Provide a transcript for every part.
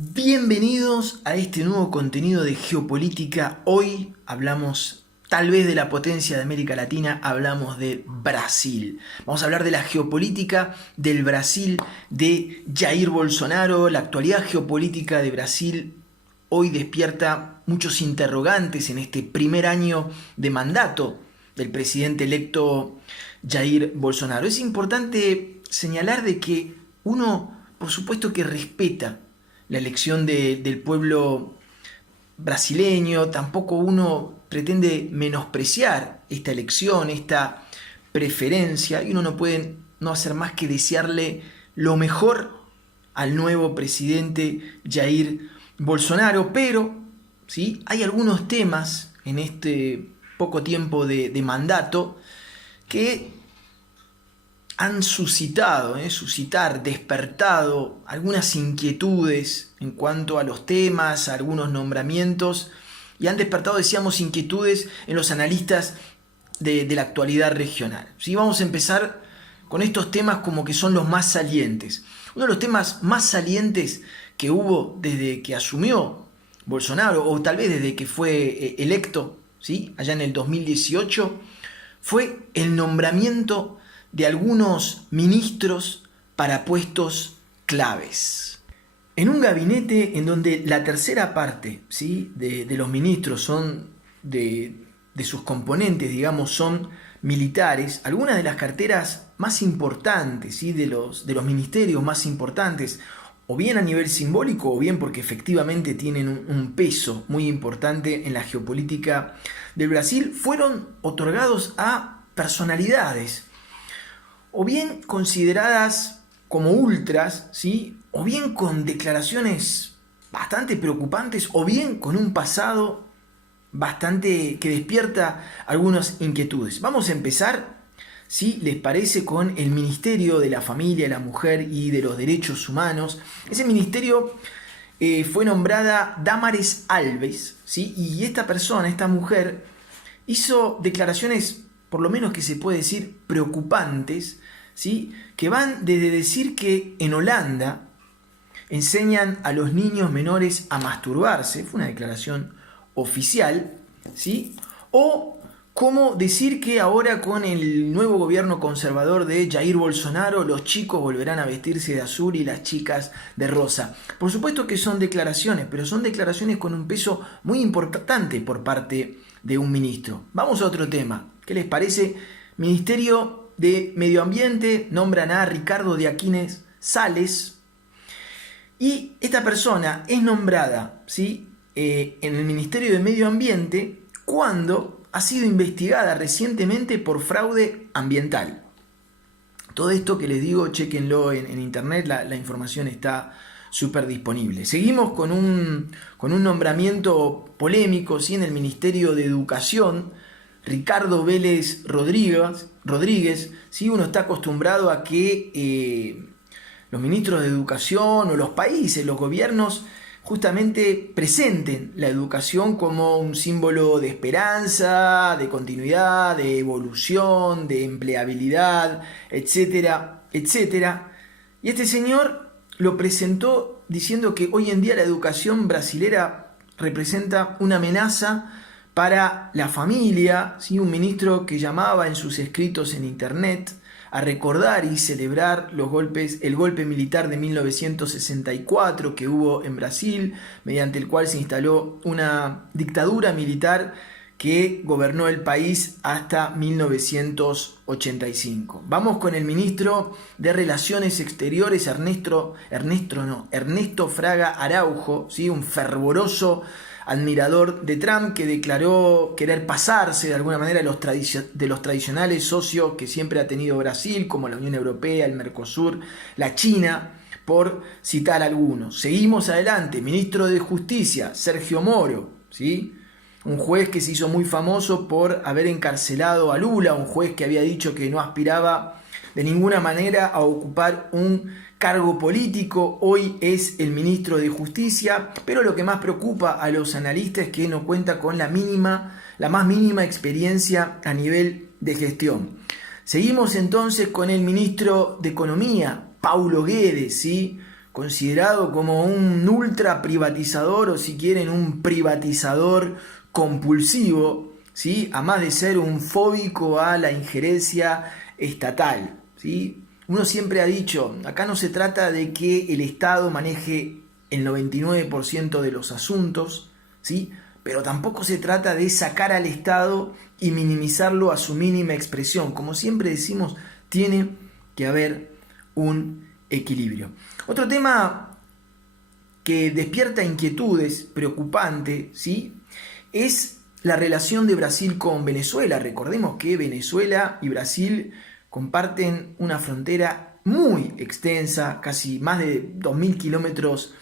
Bienvenidos a este nuevo contenido de geopolítica. Hoy hablamos tal vez de la potencia de América Latina, hablamos de Brasil. Vamos a hablar de la geopolítica del Brasil de Jair Bolsonaro. La actualidad geopolítica de Brasil hoy despierta muchos interrogantes en este primer año de mandato del presidente electo Jair Bolsonaro. Es importante señalar de que uno, por supuesto que respeta la elección del pueblo brasileño, tampoco uno pretende menospreciar esta elección, esta preferencia, y uno no puede no hacer más que desearle lo mejor al nuevo presidente Jair Bolsonaro, pero ¿sí? Hay algunos temas en este poco tiempo de mandato que han despertado algunas inquietudes en cuanto a los temas, a algunos nombramientos, y han despertado, decíamos, inquietudes en los analistas de la actualidad regional. ¿Sí? Vamos a empezar con estos temas como que son los más salientes. Uno de los temas más salientes que hubo desde que asumió Bolsonaro, o tal vez desde que fue electo, ¿sí? Allá en el 2018, fue el nombramiento de algunos ministros para puestos claves. En un gabinete en donde la tercera parte, ¿sí? de los ministros son de sus componentes, digamos, son militares, algunas de las carteras más importantes, ¿sí? de los ministerios más importantes, o bien a nivel simbólico o bien porque efectivamente tienen un peso muy importante en la geopolítica del Brasil, fueron otorgados a personalidades o bien consideradas como ultras, ¿sí? O bien con declaraciones bastante preocupantes, o bien con un pasado bastante que despierta algunas inquietudes. Vamos a empezar, si les parece, con el Ministerio de la Familia, la Mujer y de los Derechos Humanos. Ese ministerio fue nombrada Damares Alves, ¿sí? Y esta persona, esta mujer, hizo declaraciones, por lo menos que se puede decir, preocupantes, ¿sí? Que van desde decir que en Holanda enseñan a los niños menores a masturbarse, fue una declaración oficial, ¿sí? O como decir que ahora con el nuevo gobierno conservador de Jair Bolsonaro los chicos volverán a vestirse de azul y las chicas de rosa. Por supuesto que son declaraciones, pero son declaraciones con un peso muy importante por parte de un ministro. Vamos a otro tema. ¿Qué les parece? Ministerio de Medio Ambiente, nombran a Ricardo de Aquines Sales, y esta persona es nombrada, ¿sí? En el Ministerio de Medio Ambiente cuando ha sido investigada recientemente por fraude ambiental. Todo esto que les digo, chéquenlo en internet, la información está súper disponible. Seguimos con un nombramiento polémico, ¿sí? En el Ministerio de Educación, Ricardo Vélez Rodríguez, ¿sí? Uno está acostumbrado a que los ministros de educación o los países, los gobiernos, justamente presenten la educación como un símbolo de esperanza, de continuidad, de evolución, de empleabilidad, etcétera, etcétera. Y este señor lo presentó diciendo que hoy en día la educación brasilera representa una amenaza para la familia, ¿sí? Un ministro que llamaba en sus escritos en internet a recordar y celebrar el golpe militar de 1964 que hubo en Brasil, mediante el cual se instaló una dictadura militar que gobernó el país hasta 1985. Vamos con el ministro de Relaciones Exteriores, Ernesto Fraga Araujo, ¿sí? Un fervoroso admirador de Trump, que declaró querer pasarse de alguna manera de los tradicionales socios que siempre ha tenido Brasil, como la Unión Europea, el Mercosur, la China, por citar algunos. Seguimos adelante. Ministro de Justicia, Sergio Moro, ¿sí? Un juez que se hizo muy famoso por haber encarcelado a Lula, un juez que había dicho que no aspiraba de ninguna manera a ocupar un cargo político. Hoy es el ministro de Justicia, pero lo que más preocupa a los analistas es que no cuenta con la más mínima experiencia a nivel de gestión. Seguimos entonces con el ministro de Economía, Paulo Guedes, ¿sí? considerado como un ultra privatizador o si quieren un privatizador compulsivo, ¿sí? A más de ser un fóbico a la injerencia estatal, ¿sí? Uno siempre ha dicho, acá no se trata de que el Estado maneje el 99% de los asuntos, ¿sí? Pero tampoco se trata de sacar al Estado y minimizarlo a su mínima expresión. Como siempre decimos, tiene que haber un equilibrio. Otro tema que despierta inquietudes preocupante, ¿sí? Es la relación de Brasil con Venezuela. Recordemos que Venezuela y Brasil comparten una frontera muy extensa, casi más de 2.000 kilómetros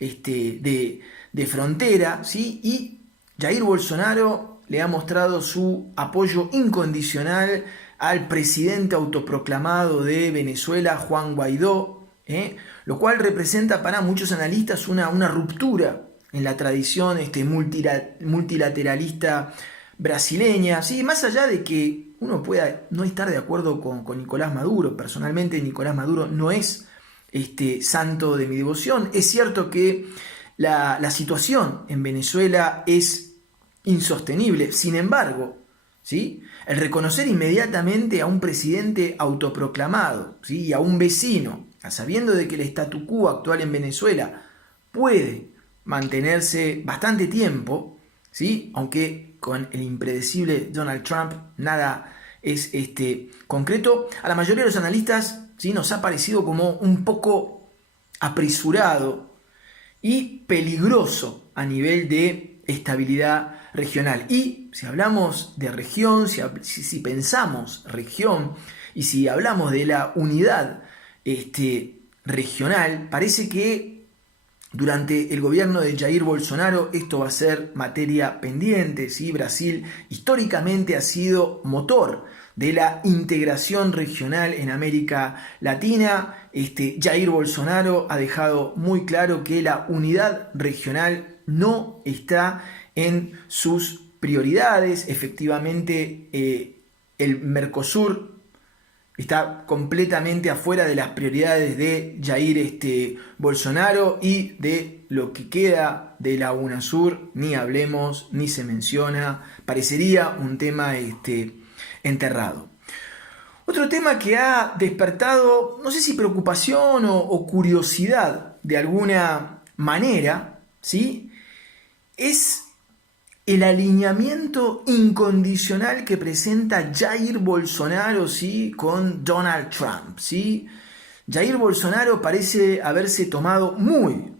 de frontera, ¿sí? Y Jair Bolsonaro le ha mostrado su apoyo incondicional al presidente autoproclamado de Venezuela, Juan Guaidó, lo cual representa para muchos analistas una ruptura en la tradición multilateralista brasileña, ¿sí? Más allá de que uno pueda no estar de acuerdo con Nicolás Maduro. Personalmente Nicolás Maduro no es santo de mi devoción. Es cierto que la situación en Venezuela es insostenible. Sin embargo, ¿sí? El reconocer inmediatamente a un presidente autoproclamado, ¿sí? Y a un vecino, sabiendo de que el statu quo actual en Venezuela puede mantenerse bastante tiempo, ¿sí? Aunque con el impredecible Donald Trump nada es concreto, a la mayoría de los analistas, ¿sí? Nos ha parecido como un poco apresurado y peligroso a nivel de estabilidad regional. Y si hablamos de región, si pensamos región y si hablamos de la unidad regional, parece que durante el gobierno de Jair Bolsonaro esto va a ser materia pendiente, ¿sí? Brasil históricamente ha sido motor de la integración regional en América Latina. Jair Bolsonaro ha dejado muy claro que la unidad regional no está en sus prioridades. Efectivamente, el Mercosur está completamente afuera de las prioridades de Jair Bolsonaro, y de lo que queda de la UNASUR ni hablemos, ni se menciona. Parecería un tema enterrado. Otro tema que ha despertado, no sé si preocupación o curiosidad de alguna manera, ¿sí? Es el alineamiento incondicional que presenta Jair Bolsonaro, ¿sí? Con Donald Trump, ¿sí? Jair Bolsonaro parece haberse tomado muy,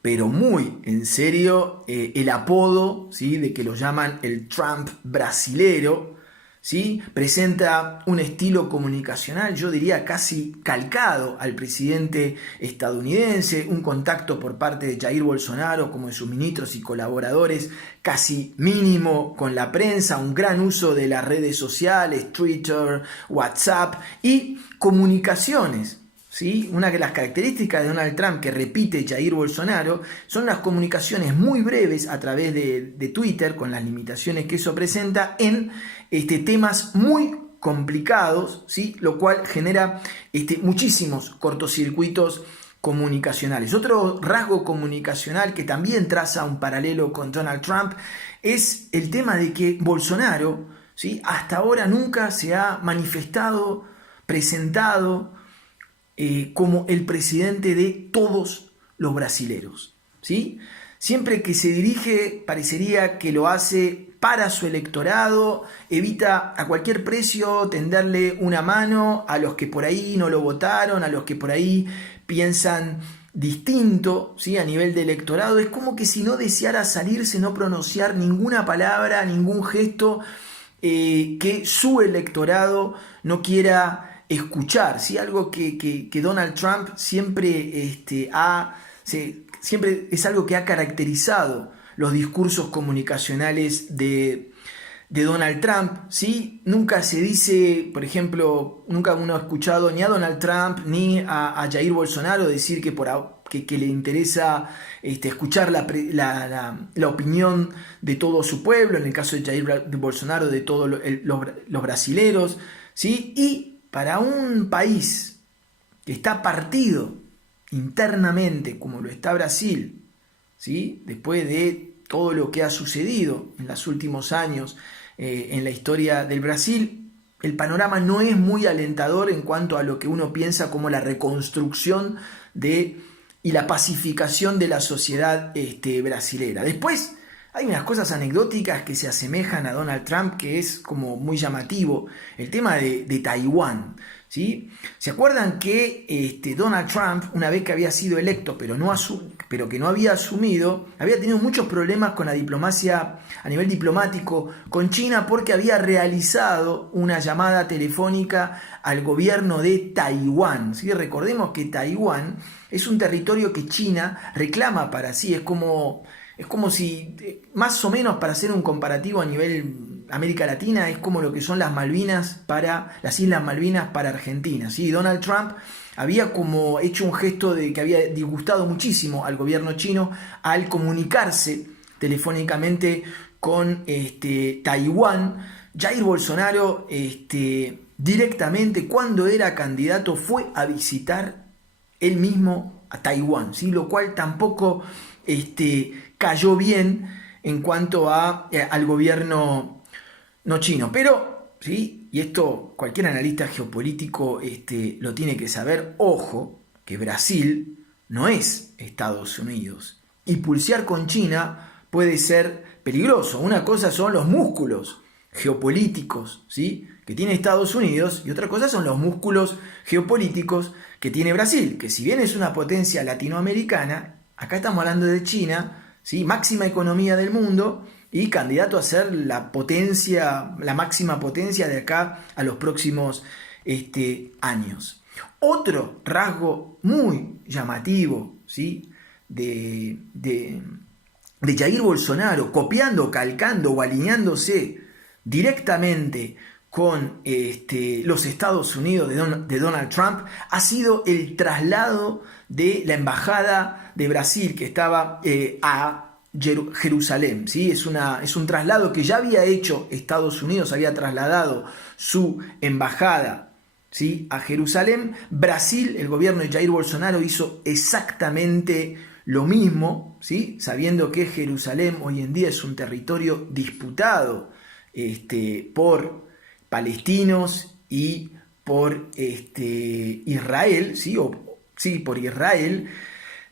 pero muy en serio el apodo, ¿sí? De que lo llaman el Trump brasilero, ¿sí? Presenta un estilo comunicacional, yo diría casi calcado al presidente estadounidense, un contacto por parte de Jair Bolsonaro como de sus ministros y colaboradores casi mínimo con la prensa, un gran uso de las redes sociales, Twitter, WhatsApp y comunicaciones. ¿Sí? Una de las características de Donald Trump que repite Jair Bolsonaro son las comunicaciones muy breves a través de Twitter, con las limitaciones que eso presenta, en temas muy complicados, ¿sí? Lo cual genera muchísimos cortocircuitos comunicacionales. Otro rasgo comunicacional que también traza un paralelo con Donald Trump es el tema de que Bolsonaro, ¿sí? Hasta ahora nunca se ha manifestado, presentado como el presidente de todos los brasileros, ¿sí? Siempre que se dirige parecería que lo hace para su electorado, evita a cualquier precio tenderle una mano a los que por ahí no lo votaron, a los que por ahí piensan distinto, ¿sí? A nivel de electorado. Es como que si no deseara salirse, no pronunciar ninguna palabra, ningún gesto que su electorado no quiera escuchar, ¿sí? Algo que Donald Trump siempre siempre es algo que ha caracterizado los discursos comunicacionales de Donald Trump, ¿sí? Nunca se dice, por ejemplo, nunca uno ha escuchado ni a Donald Trump ni a Jair Bolsonaro decir que le interesa escuchar la opinión de todo su pueblo, en el caso de Jair Bolsonaro de todos los brasileros, ¿sí? Y para un país que está partido internamente como lo está Brasil, ¿sí? Después de todo lo que ha sucedido en los últimos años en la historia del Brasil, el panorama no es muy alentador en cuanto a lo que uno piensa como la reconstrucción y la pacificación de la sociedad brasilera. Después hay unas cosas anecdóticas que se asemejan a Donald Trump, que es como muy llamativo, el tema de Taiwán, ¿sí? ¿Se acuerdan que Donald Trump, una vez que había sido electo, pero que no había asumido, había tenido muchos problemas con la diplomacia a nivel diplomático con China porque había realizado una llamada telefónica al gobierno de Taiwán, ¿sí? Recordemos que Taiwán es un territorio que China reclama para sí, es como si, más o menos para hacer un comparativo a nivel América Latina, es como lo que son las Islas Malvinas para Argentina, ¿sí? Donald Trump había como hecho un gesto de que había disgustado muchísimo al gobierno chino al comunicarse telefónicamente con Taiwán. Jair Bolsonaro directamente, cuando era candidato, fue a visitar él mismo a Taiwán, ¿sí? Lo cual tampoco cayó bien en cuanto al gobierno no chino. Pero, ¿sí? Y esto cualquier analista geopolítico lo tiene que saber, ojo, que Brasil no es Estados Unidos. Y pulsear con China puede ser peligroso. Una cosa son los músculos geopolíticos, ¿sí?, que tiene Estados Unidos, y otra cosa son los músculos geopolíticos que tiene Brasil, que si bien es una potencia latinoamericana, acá estamos hablando de China, ¿sí?, máxima economía del mundo y candidato a ser la máxima potencia de acá a los próximos años. Otro rasgo muy llamativo, ¿sí?, de Jair Bolsonaro, copiando, calcando o alineándose directamente con los Estados Unidos de Donald Trump, ha sido el traslado de la embajada de Brasil que estaba a Jerusalén, ¿sí? Es un traslado que ya había hecho Estados Unidos, había trasladado su embajada, ¿sí?, a Jerusalén. Brasil, el gobierno de Jair Bolsonaro, hizo exactamente lo mismo, ¿sí?, sabiendo que Jerusalén hoy en día es un territorio disputado por palestinos y por Israel, ¿sí?, por Israel,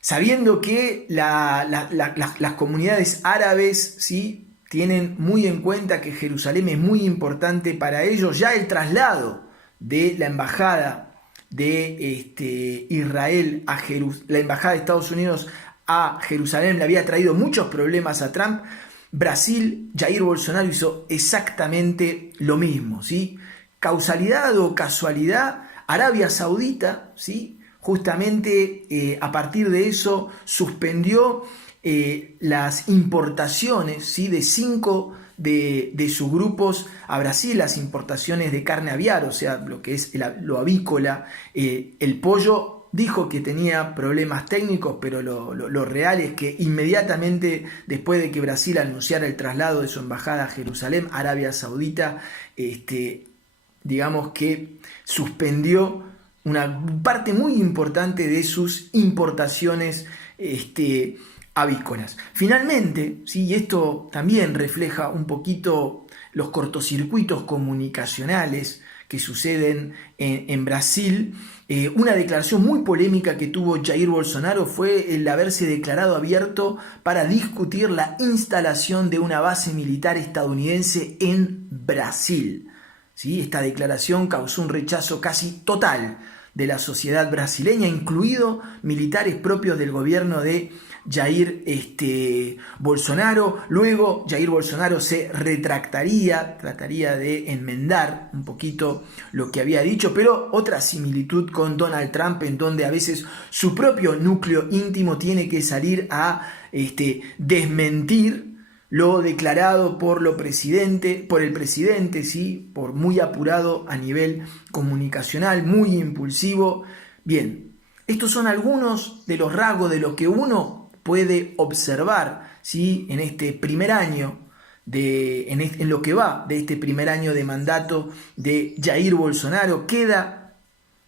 sabiendo que las comunidades árabes, ¿sí?, tienen muy en cuenta que Jerusalén es muy importante para ellos. Ya el traslado de la embajada de Israel a la embajada de Estados Unidos a Jerusalén le había traído muchos problemas a Trump. Brasil, Jair Bolsonaro hizo exactamente lo mismo, ¿sí? Causalidad o casualidad, Arabia Saudita, ¿sí?, justamente a partir de eso suspendió las importaciones, ¿sí?, de 5 de sus grupos a Brasil, las importaciones de carne aviar, o sea, lo que es lo avícola, el pollo. Dijo que tenía problemas técnicos, pero lo real es que inmediatamente después de que Brasil anunciara el traslado de su embajada a Jerusalén, Arabia Saudita, digamos que suspendió una parte muy importante de sus importaciones avícolas. Finalmente, ¿sí?, y esto también refleja un poquito los cortocircuitos comunicacionales que suceden en Brasil. Una declaración muy polémica que tuvo Jair Bolsonaro fue el haberse declarado abierto para discutir la instalación de una base militar estadounidense en Brasil, ¿sí? Esta declaración causó un rechazo casi total de la sociedad brasileña, incluido militares propios del gobierno de Jair Bolsonaro. Luego Jair Bolsonaro se retractaría, trataría de enmendar un poquito lo que había dicho, pero otra similitud con Donald Trump, en donde a veces su propio núcleo íntimo tiene que salir a desmentir lo declarado por el presidente, ¿sí?, por muy apurado a nivel comunicacional, muy impulsivo. Bien, estos son algunos de los rasgos de lo que uno puede observar, ¿sí?, en este primer año, en lo que va de este primer año de mandato de Jair Bolsonaro. Queda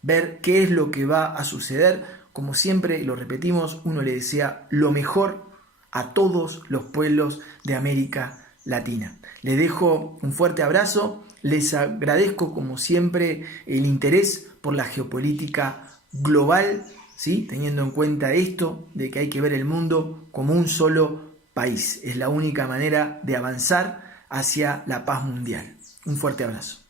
ver qué es lo que va a suceder como siempre lo repetimos, uno le desea lo mejor a todos los pueblos de América Latina. Les dejo un fuerte abrazo, les agradezco como siempre el interés por la geopolítica global, ¿sí? Teniendo en cuenta esto de que hay que ver el mundo como un solo país. Es la única manera de avanzar hacia la paz mundial. Un fuerte abrazo.